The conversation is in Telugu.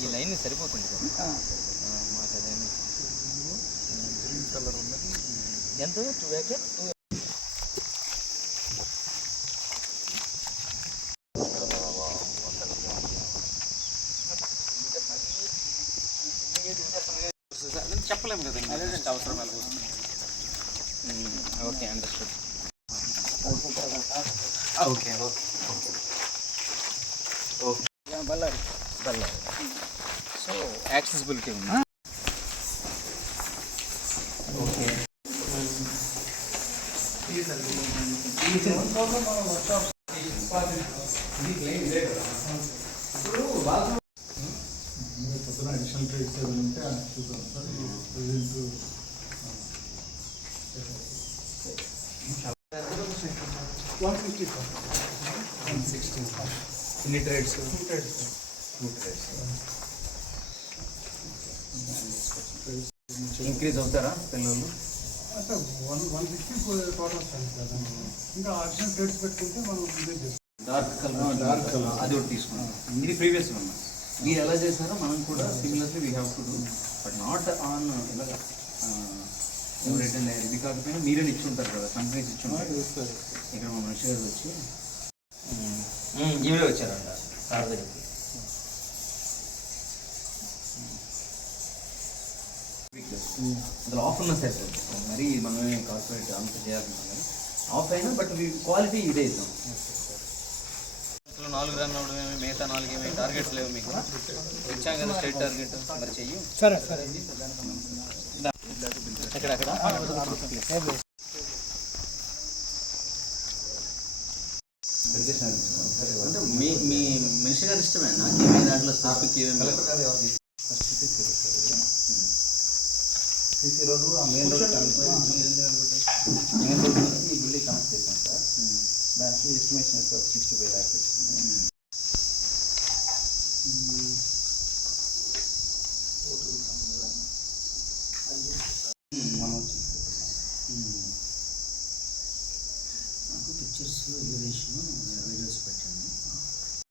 ఈ లైన్ సరిపోతుంది ఆ, మాకు అదేమి ఎంత? టూ ఎకర్ టూ చెప్పలేము కదా ఇంకా అవసరం okay understood okay okay. Okay. Ballari. Ballari so accessibility ఉంది? ఓకే. పొద్దున అడిషనల్ ట్రేడ్స్ ఏమైనా ఉంటే అది చూద్దాం sir. Present one fifty sir one sixty trades two trades increase అవుతారా పిల్లలు? అంటే వన్ వన్ సిక్స్టీ టోటల్ వస్తాయి సార్ ఇంకా అడిషనల్ ట్రేడ్స్ పెట్టుకుంటే మనం డార్క్ కలర్ డార్క్ కలర్ అది ఒకటి తీసుకున్నాం ఇది ప్రీవియస్ ఉన్నాం మీరు ఎలా చేశారో మనం కూడా similarly we have to do but not on ఇలాగా ఎవరైతే ఇది కాకపోయినా మీరే ఇచ్చి ఉంటారు కదా కంపెనీస్ ఇచ్చి ఉంటారు ఇక్కడ మా మనిషి గారు వచ్చి ఈవిడే వచ్చారంట సార్ దగ్గరికి. అందులో ఆఫ్ ఉన్నా సరే సార్ మరి మనమే కార్పొరేట్ అంత చేయాలనుకున్నాం ఆఫ్ అయినా బట్ క్వాలిటీ ఇదే ఇద్దాం. నాలుగు రన్ అవడం ఏమి మిగతా నాలుగు ఏమి టార్గెట్స్ లేవు మీకు. ఇచ్చాం కదా స్టేట్ టార్గెట్ మరి చెయ్యి. సరే సరే. ఎక్కడెక్కడ మీ మీ మనిషి గారు ఇష్టమే. నాకు ఏమీ దాంట్లో స్పెసిఫిక్ ఏమేమి సీసీ రోడ్డు ఆ మెయిన్ రోడ్ మెయిన్ రోడ్ నుంచి ఈ బిల్డింగ్ కనెక్ట్ చేశాం సార్. దానికి ఎస్టిమేషన్ ఒక సిక్స్టీ ఫైవ్ ల్యాక్స్ నాకు పిక్చర్స్ వీడియోస్ పెట్టాను.